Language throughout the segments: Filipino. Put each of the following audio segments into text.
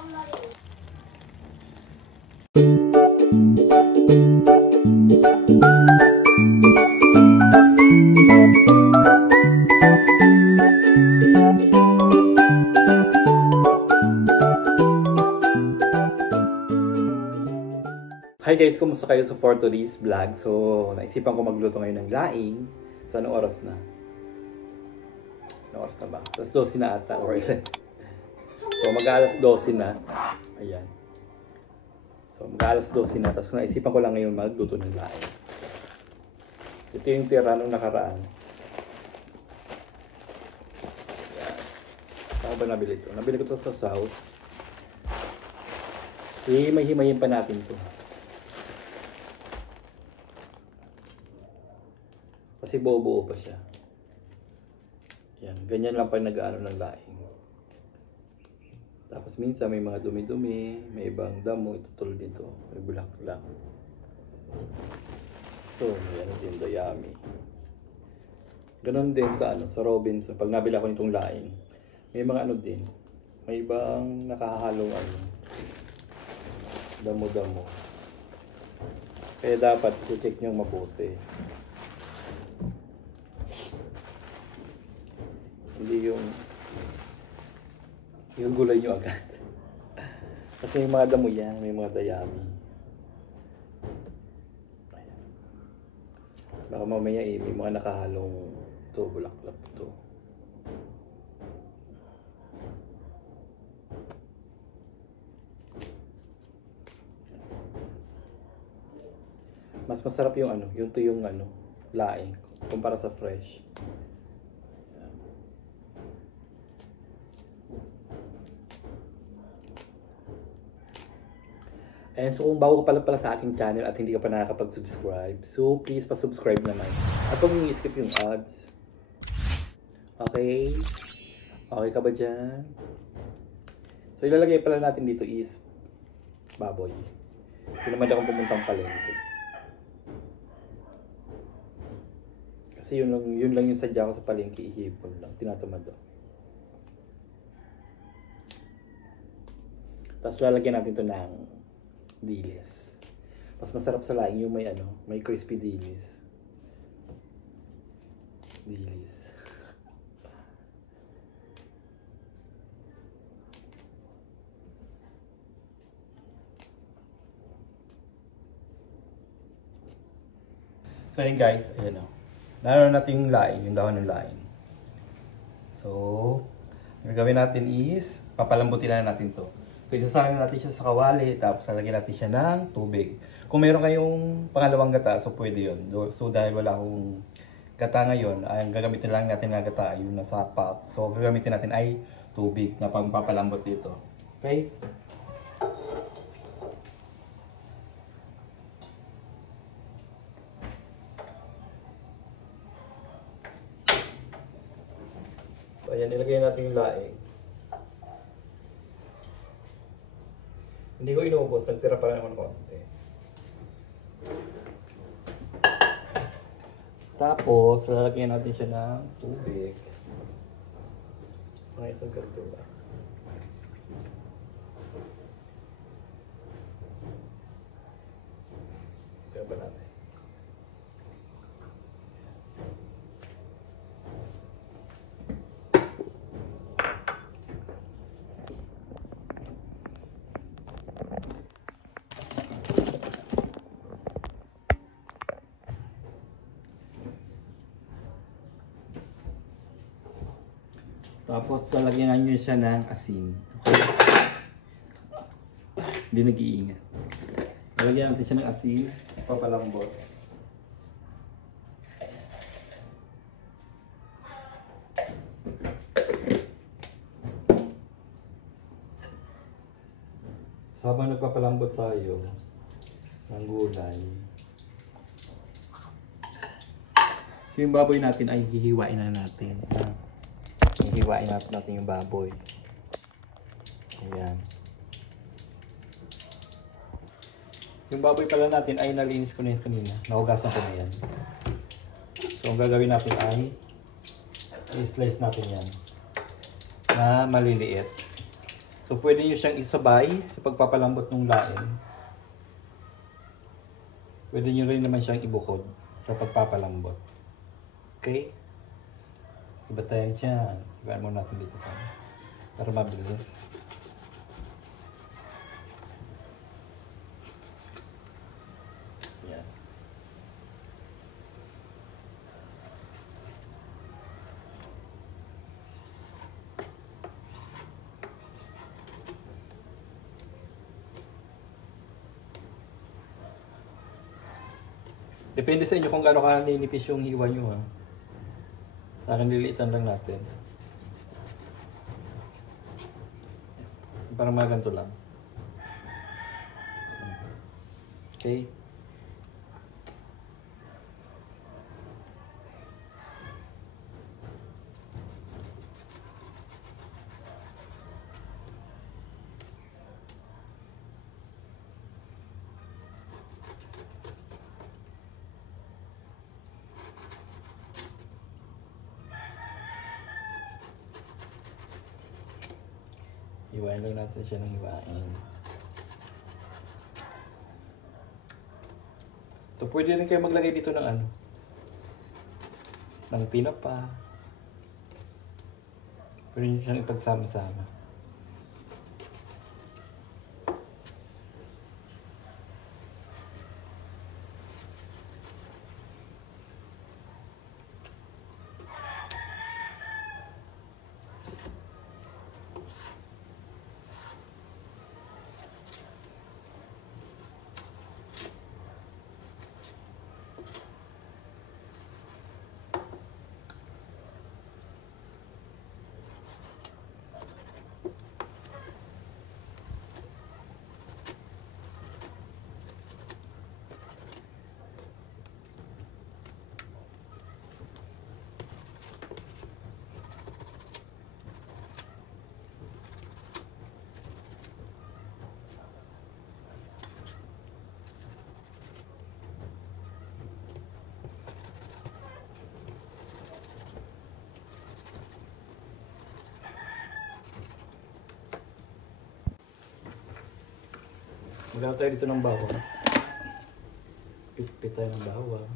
Hi guys, kumusta kayo sa for today's vlog? So, naisipan ko magluto ngayon ng laing. So, anong oras na? Anong oras na ba? Alas 12 na ata or 11. So, mag-alas 12 na. Ayan. So, mag-alas 12 na. Tapos naisipan ko lang ngayon magluto ng laing. Ito yung tira nung nakaraan. Ayan. Saan ko ba nabili ito? Nabili ko ito sa South. Himay-himayin pa natin ito. Kasi buo-buo pa siya. Yan, ganyan lang pag nag-ano ng laing. Tapos minsan may mga dumi-dumi, may ibang damo, ito tulad dito, may bulak-bulak. So, may ano din, dayami. Ganon din sa ano, sa Robinson, pag nabila ko nitong laing, may mga ano din, may ibang nakahalong ano, damo-damo. Kaya dapat i-check nyo mabuti. Hindi yung gulay nyo agad. Kasi may mga damo yan, may mga dayami. Ayan. Baka mamaya may mga nakahalong ito, bulaklak ito. Mas masarap yung ano, yung tuyong ano, laing kumpara sa fresh. And so kung bago ka pala sa aking channel at hindi ka pa nakakapag-subscribe, so please pa-subscribe naman. At huwag mong i-skip yung ads. Okay? Okay ka ba dyan? So ilalagay pala natin dito is baboy. Hindi naman akong pumuntang palengke. Kasi yun lang yung sadya ko sa palengke, ihipon lang. Tinatamad ako. Tapos lalagyan natin ito ng dilis. Mas masarap sa laing yung may ano, may crispy dilis. Dilis. So yun guys, ayan o. Naroon natin yung laing, yung dahon ng laing. So, ang gagawin natin is, papalambutin na natin to. So, isasahin natin siya sa kawali, tapos lalagyan natin siya ng tubig. Kung meron kayong pangalawang gata, so pwede yun. So, dahil wala akong gata ngayon, ang gagamitin lang natin na gata, yung nasa pot. So, gagamitin natin ay tubig na pagpapalambot dito. Okay? So, ayan, ilagay natin yung laing. Hindi ko inuubos, nagtira pa naman konti. Tapos, lalagyan natin siya ng tubig. Mga isang ganito ba? Kaya ba natin? Tapos lalagyan nyo siya ng asin. Okay? Hindi nag-iingat. Lalagyan natin siya ng asin, papalambot. So, habang nagpapalambot tayo ng gulay, so yung baboy natin ay hihiwain na natin. Hihiwain natin yung baboy. Ayan. Yung baboy pala natin ay nalinis ko na yun kanina. Nahugasan ko na yan. So, ang gagawin natin ay i-slice natin yan na maliliit. So, pwede nyo siyang isabay sa pagpapalambot ng laing. Pwede nyo rin naman siyang ibukod sa pagpapalambot. Okay? Iba tayo dyan. Ibaan muna natin dito sa para mabilis. Yan. Depende sa inyo kung gaano ka ninipis yung hiwa nyo, ha. Sa akin, liliitan lang natin. Parang mga ganito lang. Okay. Hiwain lang natin siya ng hiwain. So, pwede rin kayo maglagay dito ng ano? Ng tinapa. Pwede nyo siyang ipagsama-sama. Magkakaroon tayo dito ng bawang. Pit-pit tayo ng bawang.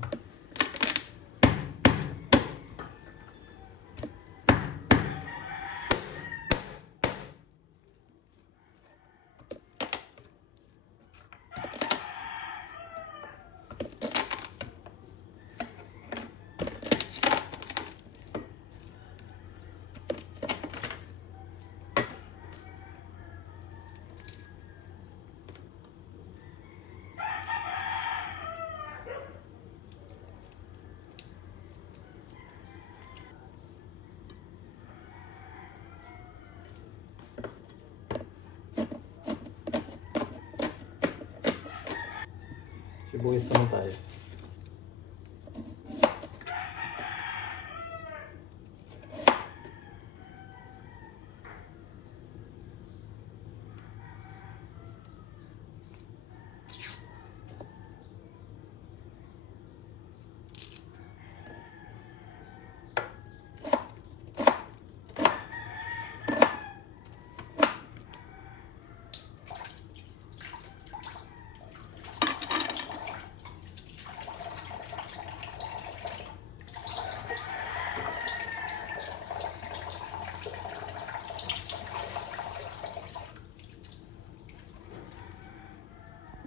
Sibuyas naman tayo.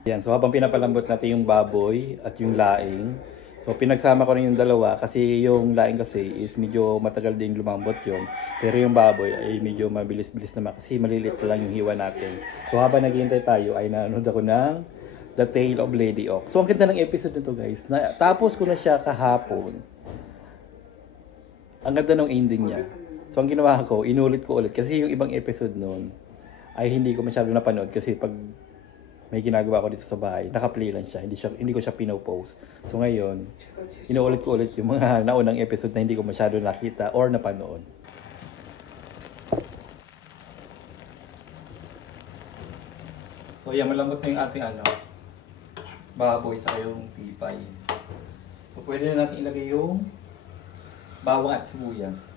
Yan, so habang pinapalambot natin yung baboy at yung laing, so pinagsama ko rin yung dalawa kasi yung laing kasi is medyo matagal din lumambot yun. Pero yung baboy ay medyo mabilis-bilis naman kasi maliliit lang yung hiwa natin. So habang naghihintay tayo ay nanonood ako ng The Tale of Lady Oak. So ang ganda ng episode nito guys, tapos ko na siya kahapon. Ang ganda ng ending niya. So ang ginawa ko, inulit ko ulit kasi yung ibang episode noon ay hindi ko masyado napanood kasi pag may ginagawa ko dito sa bahay, naka-play lang siya, hindi ko siya pino-post. So ngayon, inuulit ko ulit yung mga naunang episode na hindi ko masyado nakita or napanood. So yan, malambot na yung ating baboy sa yung tipay. So pwede na natin ilagay yung bawang at sibuyas.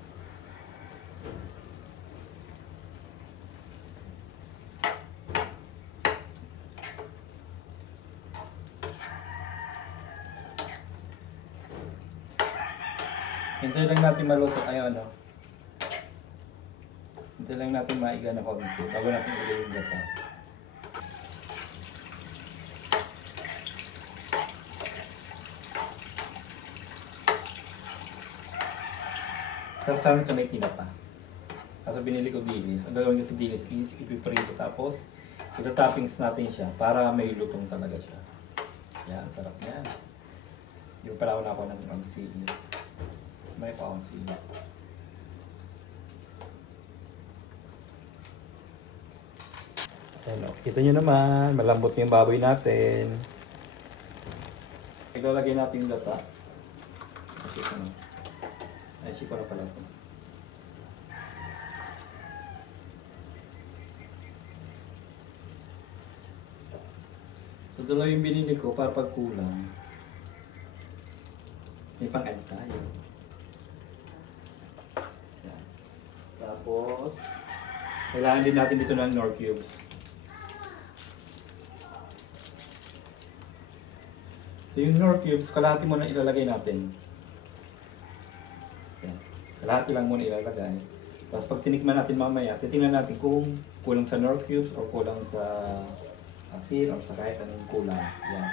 Hintay lang natin maluto. Ayun, ano. Hintay lang natin maiga na konti bago natin ilagay yung gata. Sa amin ito may tinapa. Kaso binili ko dilis. Ang gagawin ko sa dilis is ipiprito tapos toppings natin siya para may lutong talaga siya. Yan, sarap yan. Yung pala ako ng sili. May pa akong sili. Ayan o, kita nyo naman, malambot yung baboy natin. Ilalagay natin yung gata. Ay, siko na pala ito. So, dalawa yung binili ko para pag kulang. May pang-add tayo. Yan. Tapos, kailangan din natin dito ng Knorr cubes. So, yung Knorr cubes, kalahati muna ilalagay natin. Yan. Kalahati lang muna ilalagay. Tapos, pag tinikman natin mamaya, titingnan natin kung kulang sa Knorr cubes o kulang sa asin o sa kahit anong kulang. Yan.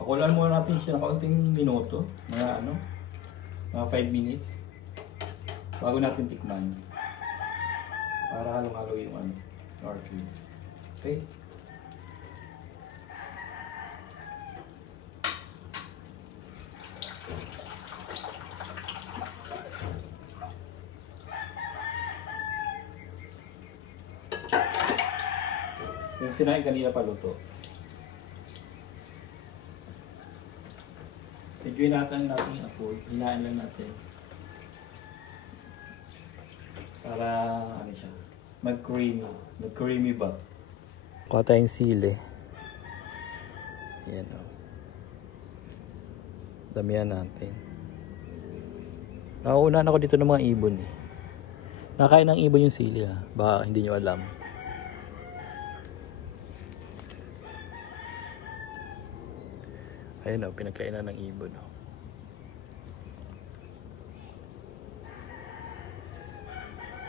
Pakulaan muna natin siya ng kaunting minuto, mga 5 minutes bago natin tikman para halong-halo yung Knorr cubes. Okay? Yung sinain kanina pa luto. Medyo hinatan natin yung apoy, hinaan lang natin. Para siya, mag-creamy ba? Kuha tayong sili. Yan o. Damihan natin. Nakaunahan ako dito ng mga ibon eh. Nakain ng ibon yung sili ha. Baka hindi nyo alam. Ayun o, pinagkainan ng ibon o.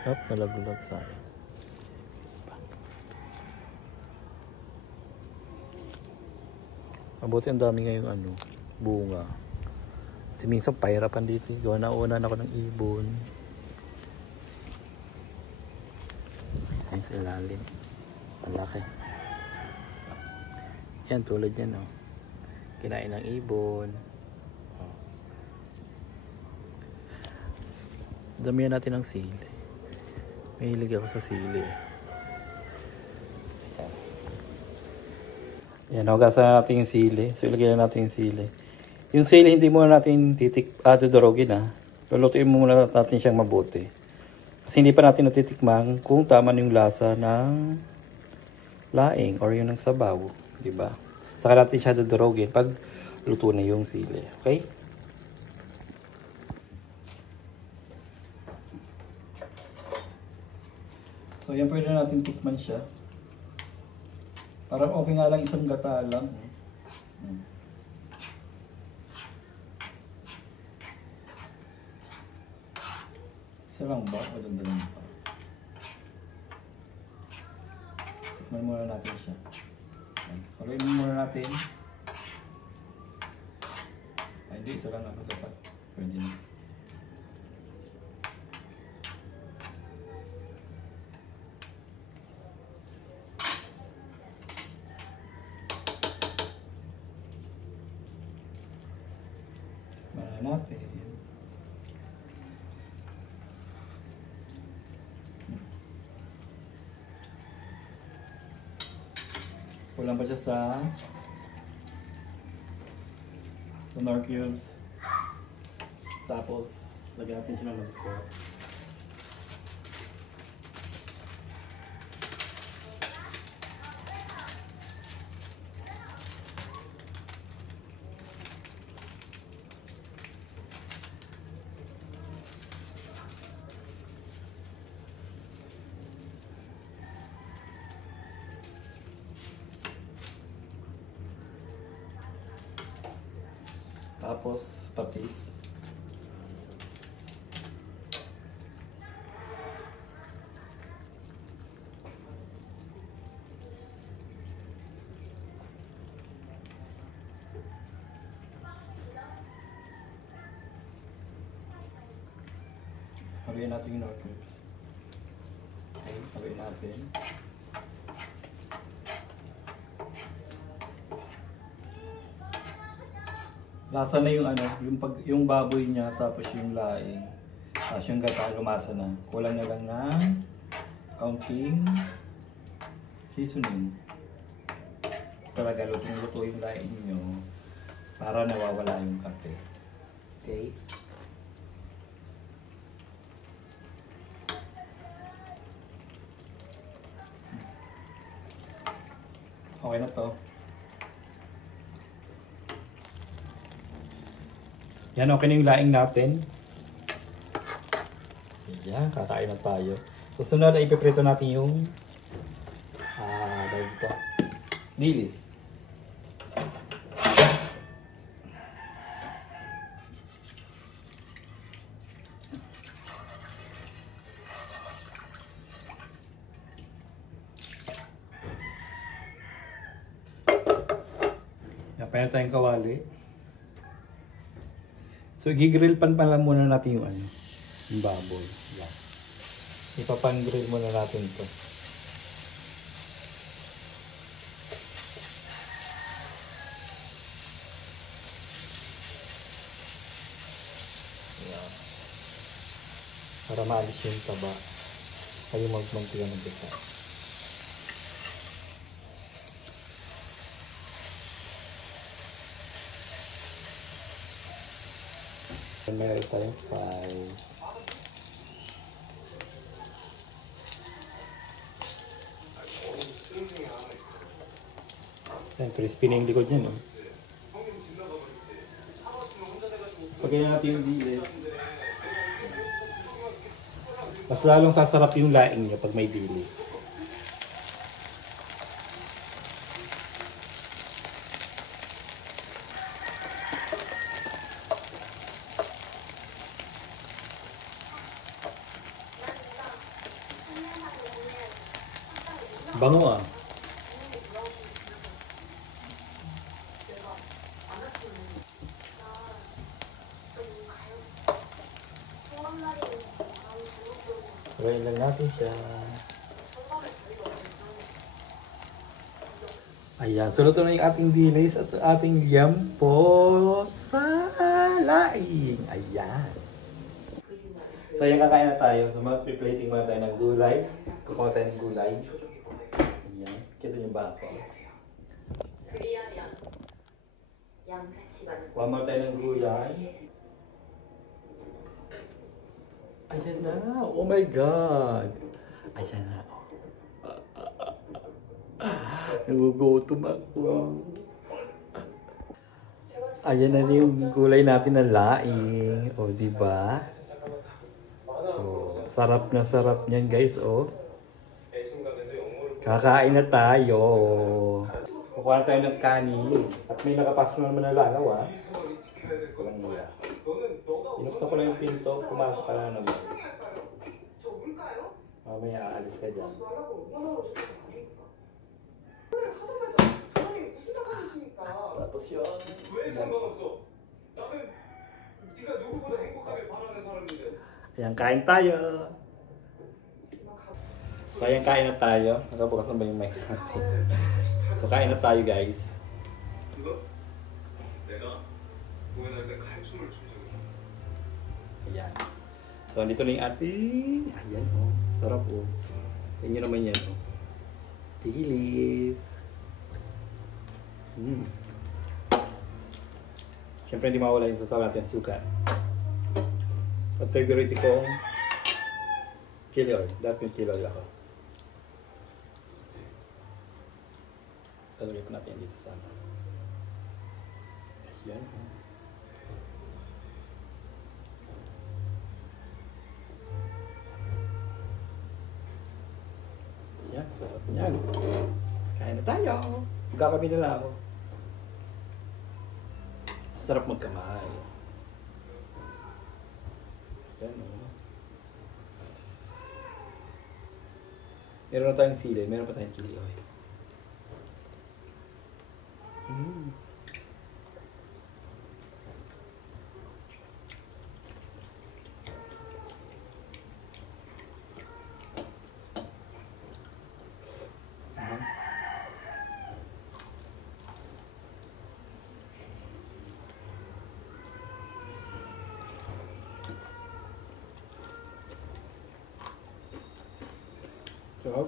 Hop, nalaglag sa akin. Mabuti ang dami ngayong bunga. Kasi minsan pahirapan dito. Gawa na una ako ng ibon. Ayan sa ilalim. Malaki. Yan, tulad yan o. Kinain ng ibon. Damihan natin ng sili. Mahilig ako sa sili. Yan, hugasan natin yung sili. So ilagay na natin yung sili. Yung sili hindi muna natin dudurogin ha. Lulutuin muna natin siyang mabuti. Kasi hindi pa natin natitikman kung tama na yung lasa ng laing or yung ng sabaw, di ba? Saka natin siya dudurogin pag luto na yung sili. Okay? So yan, pwede natin tikman siya. Parang okay nga lang isang gata lang. Isa lang ba? O dandanan pa? Tikman muna natin siya. Haluin muna natin. Ay, hindi. Isa lang dapat. Pwede na. Tikman natin. Kulang pa siya sa Knorr cubes. Tapos, lagyan natin siya ng mag-sarap. Tapos patis. Haluin natin yung order. Okay, haluin natin. Lasa na yung ano, yung baboy niya, tapos yung laing. Tapos yung gata, lumasa na. Kulang na lang ng kaunting seasoning. Talaga lutong-luto yung laing nyo para nawawala yung kate. Okay? Okay na to. Yan, okay na yung laing natin. Yan, kakain na tayo. Susunod na ipiprito natin yung dito, dilis. Napaya tayong kawali. So, gigrill pan pala muna natin yung ano, yung baboy. Yan. Ipapang-grill muna natin ito. Yan. Para maalis yung taba. Ay magmantika ng bita. Meron tayong fries. Yan, crispy na yung likod niya, no? Pagkaya natin yung dilis. Mas lalong sasarap yung laing niya pag may dilis. Bango ah. Try lang natin siya. Ayan, so luto na yung ating dilis at ating yampo sa laing. Ayan. So yung kakain na tayo. So mag-plating muna tayo ng gulay. Kukuha tayo ng gulay. Ayan. Kita niyo ba ako? Kuha muna tayo ng gulay. Ayan na. Oh my God. Ayan na. Nagugutom ako. Ayan na yung gulay natin na laing. O, diba? Oh, sarap na sarap niyan guys, oh. Kakain na tayo. Kukuha tayo ng kanin. At may nakapasok na naman na lagaw, ah. Kulang nila. Inuksan ko lang yung pinto, pumasok ka na naman. Mamaya aalis ka dyan. Tapos yun. Ayan, kain tayo. So ayan, kain na tayo. Nakabukas na ba yung mic natin? So kain na tayo guys. Ayan. So dito na yung ating, ayan oh, sarap oh. Yan nyo naman yan oh. Dilis. Siyempre hindi mawala yung sasawa natin suka. At favorite ko chili oil. Dapat yung chili oil ako. Talagay po natin dito sa ano. Ayan. Ayan, sarap niyan. Kain na tayo. Magkakabi na lang ako. Sarap magkamay. Yan o. Meron na tayong sili, meron pa tayong chili oil. Sarap.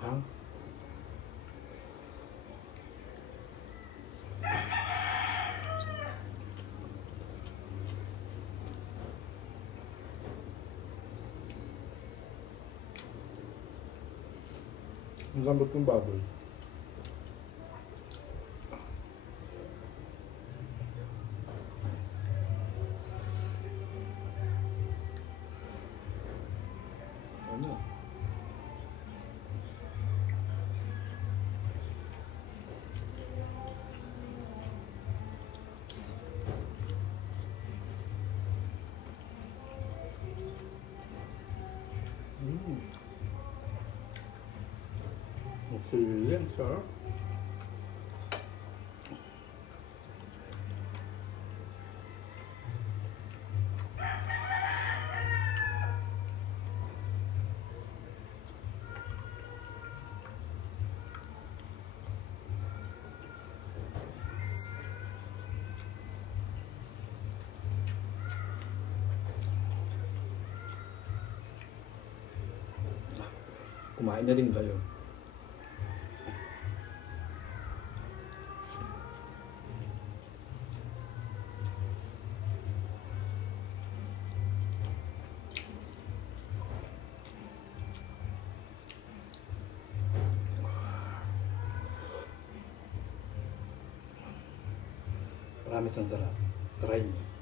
Hang. Ang lambot ng baboy. Ano? Sili, ang sarap. Kumain na rin kayo. Promise ang sarap. Try mo.